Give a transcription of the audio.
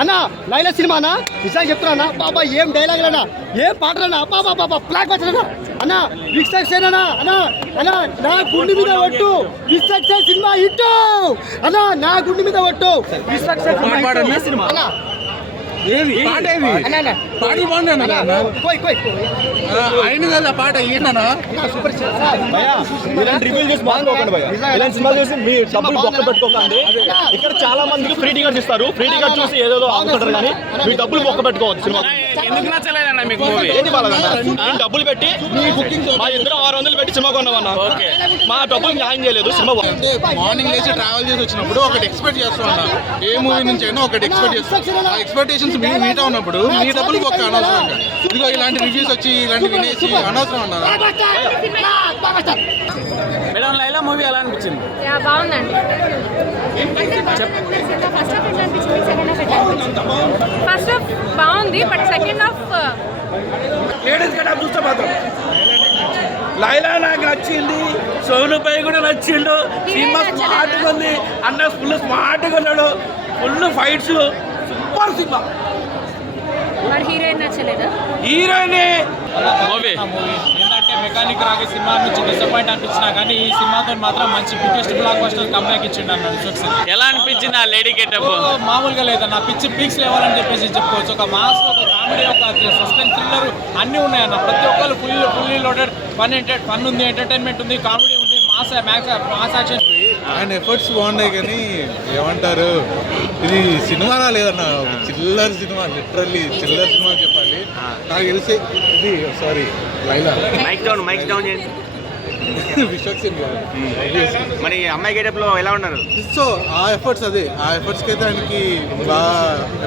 అన్న లైలా సినిమానా నిజంగా చెప్తున్నా బాబా ఏం డైలాగ్ అన్నా ఏం పాటలన్నా బాబా బాబా బ్లాక్ బస్టర్ అన్న విశ్వక్సేనా అన్న అన్న నా గుండె మీద ఒట్టు విశ్వక్సేన సినిమా హిట్ అన్న నా గుండె మీద ఒట్టు విశ్వక్సేన సినిమా అన్న అయిన కదా పాట ఏంటన్నా రివ్యూలు చూసి బాగుంది భయ ఇలాంటి సినిమా చూసి మీ డబ్బులు బొక్క పెట్టుకోకండి. ఇక్కడ చాలా మందికి ఫ్రీ టికెట్స్ ఇస్తారు. ఫ్రీ టికెట్ చూసి ఏదో అనుకుంటారు కానీ మీ డబ్బులు బొక్క పెట్టుకోవద్దు. సినిమా ఎందుకు నచ్చలేదన్న మీకు మూవీ? ఏంటి బాగా డబ్బులు పెట్టి మా ఇద్దరు 600 పెట్టి సినిమా కొన్నామన్నా. మా డబ్బులు న్యాయం చేయలేదు. సినిమా మార్నింగ్ లేచి ట్రావెల్ చేసి వచ్చినప్పుడు ఒకటి ఎక్స్పెక్ట్ చేస్తా ఉన్నా, ఏ మూవీ నుంచి అయినా ఒకటి ఎక్స్పెక్ట్ చేస్తాను. ఆ ఎక్స్పెక్టేషన్స్ మీట్ ఉన్నప్పుడు మీ డబ్బులు ఒక్క అనవసరంగా ఇదిగో ఇలాంటి రివ్యూస్ వచ్చి ఇలాంటి వినేసి అనవసరం అన్నారు. మేడం లైలా మూవీ ఎలా అనిపించింది? బాగుందండి. ఫస్ట్ హాఫ్ బాగుంది, బట్ సెకండ్ హాఫ్ లేడీస్ గడ్డ చూస్తే మాత్రం లైలా నాకు నచ్చింది, సోనుపై కూడా నచ్చిండు. సినిమా స్మార్ట్గా ఉంది, అన్న ఫుల్ స్మార్ట్గా ఉన్నాడు, full fights, super cinema. Heroine నచ్చలేదా? హీరోయిన్ మూవీ ఏంటంటే మెకానిక్ రాగే సినిమా నుంచి డిసప్పాయింట్ అనిపించినా కానీ ఈ సినిమాతో మాత్రం మంచి బిగ్గెస్ట్ బ్లాక్ బస్టర్ కంబ్యాక్ ఇచ్చిండు అన్న విశ్వక్సేన్. ఎలా అనిపించింది ఆ లేడీ గెటప్? మామూలుగా లేదన్న, పిచ్చి పీక్స్ లెవెల్ అని చెప్పేసి చెప్పుకోవచ్చు. ఒక మాస్, ఒక కామెడీ, ఒక సస్పెన్స్, థ్రిల్లర్ అన్నీ ఉన్నాయన్న. ప్రతి ఒక్కరు ఫుల్లీ లోడెడ్ ఫన్ ఉంది, ఎంటర్టైన్మెంట్ ఉంది, కామెడీ ఉంది, మాస్ యాక్షన్. ఆయన ఎఫర్ట్స్ బాగున్నాయి కానీ ఏమంటారు, ఇది సినిమానా లేదన్న, చిల్లర్ సినిమా, లిటరల్లీ చిల్లర్ సినిమా చెప్పాలి. నాకు తెలిసి ఇది సారీ లైలా మైక్ డౌన్ చేయండి. విశ్వక్సేన్ మరి అమ్మాయి గెటప్ లో ఎలా ఉన్నారు? సో ఆ ఎఫర్ట్స్ అదే, ఆ ఎఫర్ట్స్కి అయితే ఆయనకి బాగా